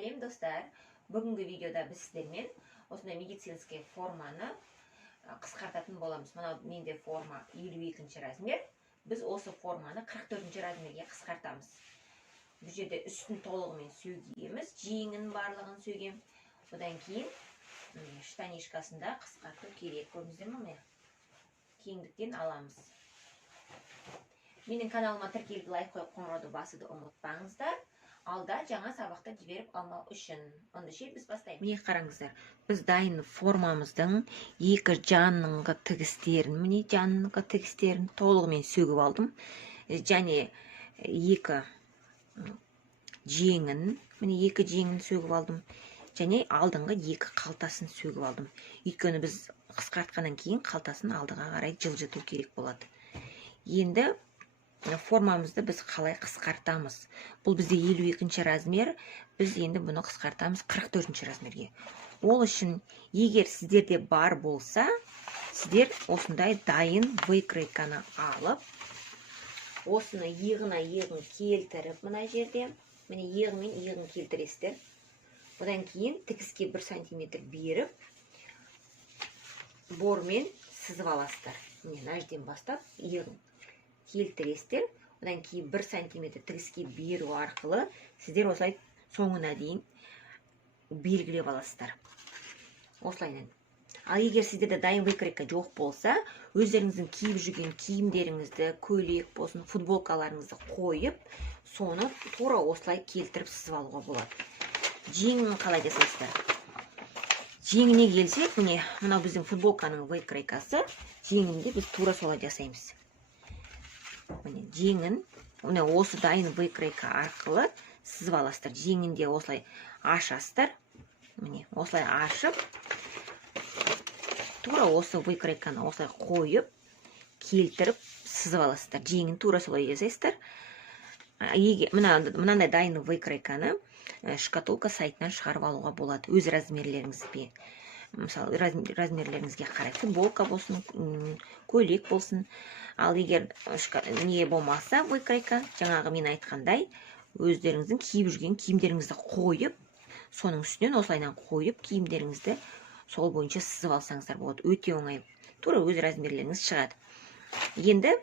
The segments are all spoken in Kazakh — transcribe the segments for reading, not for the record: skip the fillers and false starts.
Сәлем достар, бүгінгі видеода біз сіздермен осындай медицинский форманы қысқартатын боламыз. Мынау менде форма 52-ші размер. Біз осы форманы 44-ші размерге қысқартамыз. Бұл жерде үстін толығымен сөгеміз, жеңін барлығын сөгем. Одан кейін штанишкасында қысқарту керек. Көрдіңіздер ме? Кеңдіктен аламыз. Менің каналыма тіркеліп лайк қойып қоңырауды басуды ұмытпаңыздар. Алда жаңа сабақты жіберіп алмау үшін. Ондайша біз бастаймыз. Міне қараңыздар, біз дайын формамыздың екі жаныңғы тігістерін толығымен сөгіп алдым. Және екі жеңін сөгіп алдым. Және алдыңғы екі қалтасын сөгіп алдым. Өйткені біз қысқартқаннан кейін қалтасын алдыға қарай жылжыту керек болады. Енді формамызды біз қалай қысқартамыз? Бұл бізде 52-ші размер, біз енді бұны қысқартамыз 44-ші размерге. Ол үшін, егер сіздерде бар болса, сіздер осындай дайын выкройканы алып, осыны иығын келтіріп, мына жерде, міне иығын келтіресіздер. Одан кейін тігіске 1 сантиметр беріп, бормен сызып аласыздар. Міне мына жерден бастап иығын келтіресіздер. Одан кейін 1 сантиметр тігіске беру арқылы сіздер осылай соңына дейін белгілеп аласыздар. Осылайынан. Ал егер сіздерде дайын выкройка жоқ болса, өздеріңіздің киіп жүрген киімдеріңізді, көйлек болсын, футболкаларыңызды қойып, соны тура осылай келтіріп сызып алуға болады. Жеңін қалай жасайсыздар? Жеңіне келсек, міне мынау біздің футболканың выкройкасы, жеңінде біз тура солай жасаймыз. Міне жеңін, осы дайын выкройка арқылы сызып аласыздар. Жеңінде осылай ашасыздар. Міне осылай ашып, тура осы выкройканы осылай қойып, келтіріп сызып аласыздар. Жеңін тура солай жасайсыздар. Мынандай дайын выкройканы шкатулка сайтынан шығарып алуға болады. Өз размерлеріңізбен. Мысалы, размерлеріңізге қарай, футболка болсын, көйлек болсын. Ал егер не болмаса выкройка, жаңағы мен айтқандай, өздеріңіздің киіп жүрген киімдеріңізді қойып, соның үстінен осылайынан қойып, киімдеріңізді сол бойынша сызып алсаңыздар болады. Өте оңай. Тура өз размерлеріңіз шығады. Енді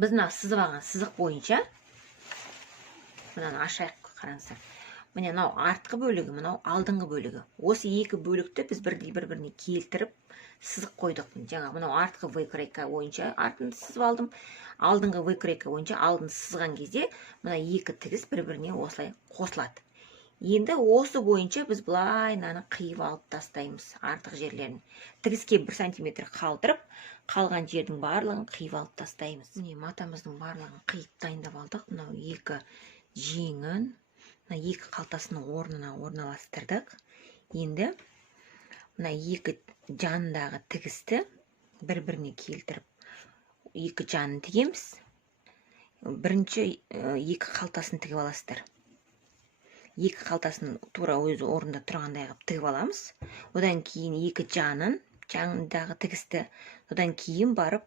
біз мына сызып алған сызық бойынша, мынаны ашайық, қараңыздар. Міне мынау артқы бөлігі, мынау алдыңғы бөлігі. Осы екі бөлікті біз бір-біріне келтіріп сызық қойдық. Жаңа мынау артқы выкройка бойынша артын сызып алдым. Алдыңғы выкройка бойынша алдын сызған кезде мына екі тігіс бір-біріне осылай қосылады. Енді осы бойынша біз былай мынаны қиып алып тастаймыз артық жерлерін. Тігіске 1 сантиметр қалдырып, қалған жердің барлығын қиып алып тастаймыз. Міне матамыздың барлығын қиып дайындап алдық. Мынау екі жеңін, екі қалтасының орнына орналастырдық. Енді мына екі жанындағы тігісті бір-біріне келтіріп, екі жанын тігеміз. Бірінші екі қалтасын тігіп аласыздар. Екі қалтасын тура өзі орында тұрғандай қылып тігіп аламыз. Одан кейін екі жанындағы тігісті, одан кейін барып,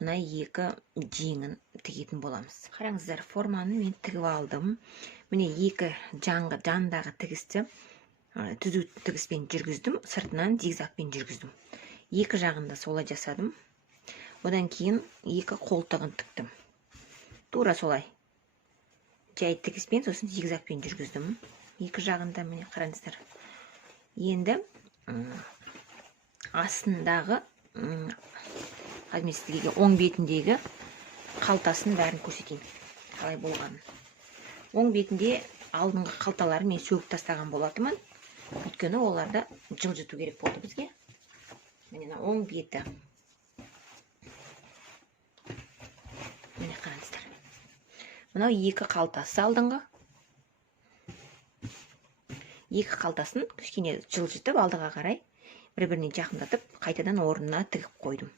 мына екі жеңін тігетін боламыз. Қараңыздар, форманы мен тігіп алдым. Міне екі жандағы тігісті түзу тігіспен жүргіздім, сыртынан зигзагпен жүргіздім. Екі жағында солай жасадым. Одан кейін екі қолтығын тіктім. Тура солай. Жай тігіспен, сосын зигзагпен жүргіздім. Екі жағында, міне қараңыздар. Енді астындағы оң бетіндегі қалтасын бәрін көрсетейін. Қалай болғанын. Оң бетінде алдыңғы қалталарын мен сөгіп тастаған болатымын. Өйткені оларды жылжыту керек болды бізге. Міне оң беті. Міне қараңыздар. Мынау екі қалтасы алдыңғы. Екі қалтасын кішкене жылжытып алдыға қарай бір-біріне жақындатып, қайтадан орнына тігіп қойдым.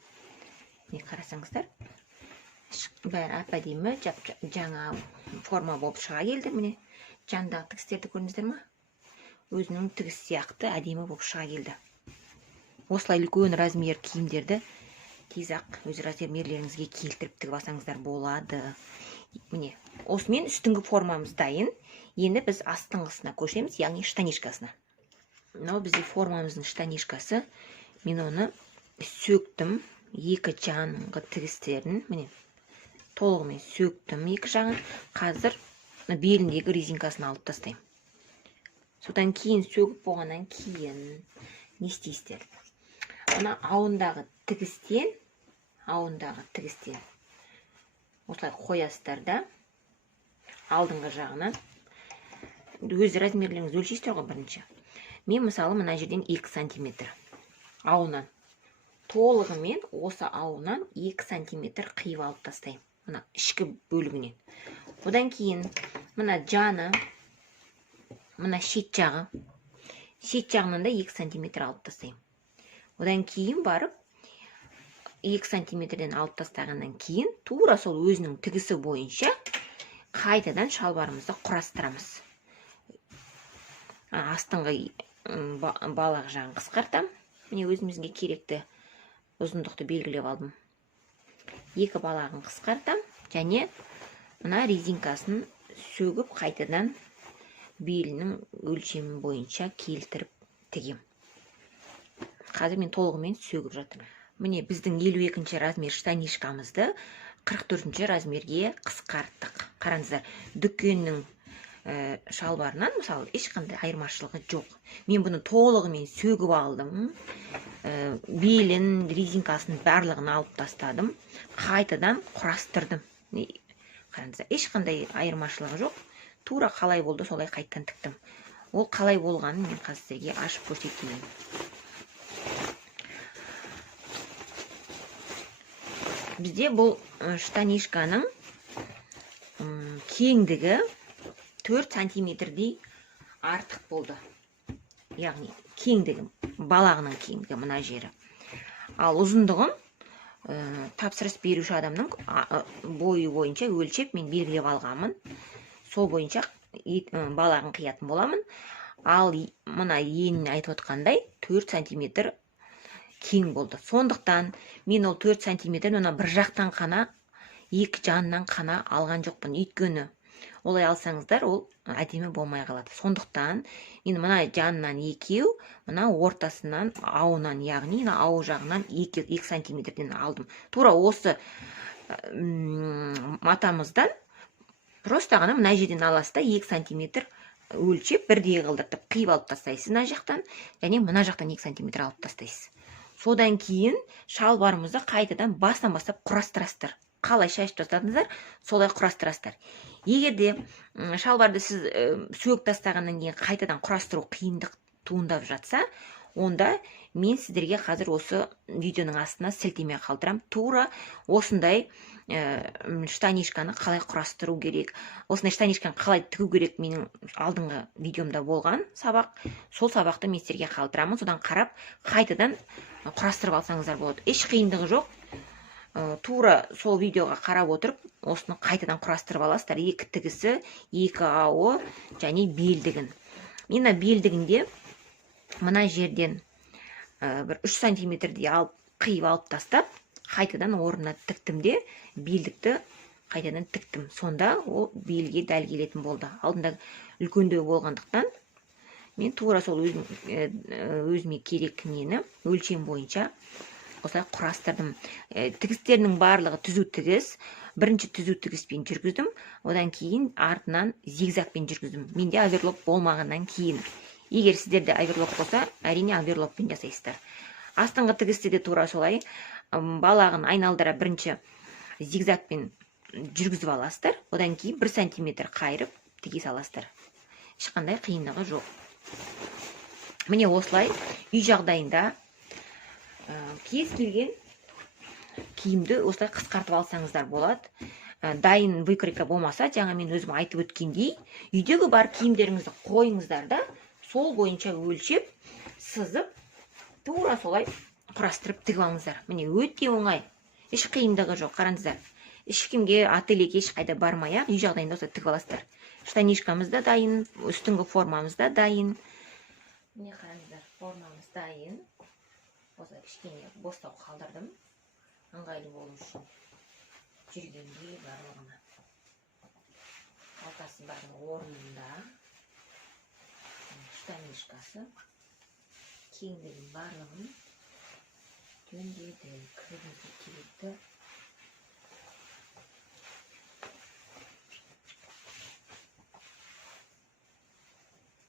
Міне қарасаңыздар. Бәрі әп-әдемі жаңа форма болып шыға келді. Міне жандағы тігістерді көрдіңіздер ме? Өзінің тігіс сияқты әдемі болып шыға келді. Осылай үлкен размер киімдерді тез-ақ өз размерлеріңізге келтіріп тігіп алсаңыздар болады. Міне осымен үстіңгі формамыз дайын. Енді біз астыңғысына көшеміз, яғни штанишкасына. Мынау бізде формамыздың штанишкасы. Мен оны сөктім, екі жағынғы тігістерін, міне толығымен сөктім екі жағын. Қазір беліндегі резинкасын алып тастаймын. Содан кейін сөгіп болғаннан кейін не істейсіздер? Ана ауындағы тігістен осылай қоясыздар да, алдыңғы жағынан өз размерлеріңізді өлшейсіздер ғой бірінші. Мен мысалы мына жерден 2 сантиметр ауынан, толығымен осы ауынан 2 сантиметр қиып алып тастаймын. Мына ішкі бөлігінен. Одан кейін мына жаны, мына шет жағынан да 2 сантиметр алып тастаймын. Одан кейін барып 2 сантиметрден алып тастағаннан кейін тура сол өзінің тігісі бойынша қайтадан шалбарымызды құрастырамыз. Астыңғы балақ жағын қысқартам. Міне өзімізге керекті ұзындықты белгілеп алдым. 2 балағын қысқартам және мына резинкасын сөгіп қайтадан белінің өлшемі бойынша келтіріп тігем. Қазір мен толығымен сөгіп жатырмын. Міне біздің 52-ші размер штанишкамызды 44-ші размерге қысқарттық. Қараңыздар, дүкеннің шалбарынан мысалы ешқандай айырмашылығы жоқ. Мен бұны толығымен сөгіп алдым. Белін, резинкасын барлығын алып тастадым. Қайтадан құрастырдым. Қараңыздар, ешқандай айырмашылығы жоқ. Тура қалай болды, солай қайттан тіктім. Ол қалай болғанын мен қазір сізге ашып көрсетейін. Бізде бұл штанишканың кеңдігі 4 сантиметрдей артық болды. Яғни кеңдігі, балағының кеңдігі мына жері. Ал ұзындығын тапсырыс беруші адамның бойы бойынша өлшеп мен белгілеп алғанмын. Сол бойынша балағын қиятын боламын. Ал мына енін айтып отқандай 4 сантиметр кең болды. Сондықтан мен ол 4 сантиметр оны бір жақтан қана, екі жанынан қана алған жоқпын. Өйткені олай алсаңыздар, ол әдемі болмай қалады. Сондықтан мен мына жанынан екеу, мына ортасынан ауынан, яғни ау жағынан 2 сантиметрден алдым. Тура осы матамыздан просто ғана мына жерден аласыз да 2 сантиметр өлшеп бірдей қылдыртып қиып алып тастайсыз мына жақтан, және мына жақтан 2 сантиметр алып тастайсыз. Содан кейін шалбарымызды қайтадан бастан бастап құрастырасыздар. Қалай шашып тастадыңыздар, солай құрастырасыздар. Егер де шалбарды сіз сөгіп тастағаннан кейін қайтадан құрастыру қиындық туындап жатса, онда мен сіздерге қазір осы видеоның астына сілтеме қалдырам. Тура осындай штанишканы қалай құрастыру керек, осындай штанишканы қалай тігу керек менің алдыңғы видеомда болған сабақ. Сол сабақты мен сіздерге қалдырамын. Содан қарап, қайтадан құрастырып алсаңыздар болады. Еш қиындығы жоқ. Тура сол видеоға қарап отырып, осыны қайтадан құрастырып аласыздар. 2 тігісі, 2 ауы және белдігін. Мен белдігінде мына жерден бір 3 сантиметрдей қиып алып тастап, қайтадан орнына тіктім де, белдікті қайтадан тіктім. Сонда ол белге дәл келетін болды. Алдында үлкендеу болғандықтан мен тура сол өзіме керек нені өлшем бойынша осылай құрастырдым. Тігістерінің барлығы түзу тігіс. Бірінші түзу тігіспен жүргіздім, одан кейін артынан зигзагпен жүргіздім. Менде оверлок болмағаннан кейін. Егер сіздерде оверлок болса, әрине оверлокпен жасайсыздар. Астыңғы тігісте де тура солай балағын айналдыра бірінші зигзагпен жүргізіп аласыздар, одан кейін 1 сантиметр қайырып тіге саласыздар. Ешқандай қиындығы жоқ. Міне осылай үй жағдайында кез келген киімді осылай қысқартып алсаңыздар болады. Дайын выкройка болмаса, жаңа мен өзім айтып өткендей, үйдегі бар киімдеріңізді қойыңыздар да, сол бойынша өлшеп, сызып, тура солай құрастырып тігіп алыңыздар. Міне өте оңай. Еш қиындығы жоқ. Қараңыздар. Ешкімге ательеге ешқайда бармай, үй жағдайында осылай тігіп аласыздар. Штанишкамыз да дайын, үстіңгі формамыз да дайын. Міне қараңыздар, формамыз дайын. Осылай кішкене бостау қалдырдым. Ыңғайлы болу үшін жүргенде барлығына. қалтасы барлығы орнында. Штанишкасы. Кеңдігін барлығын жөндедік. Кіргізді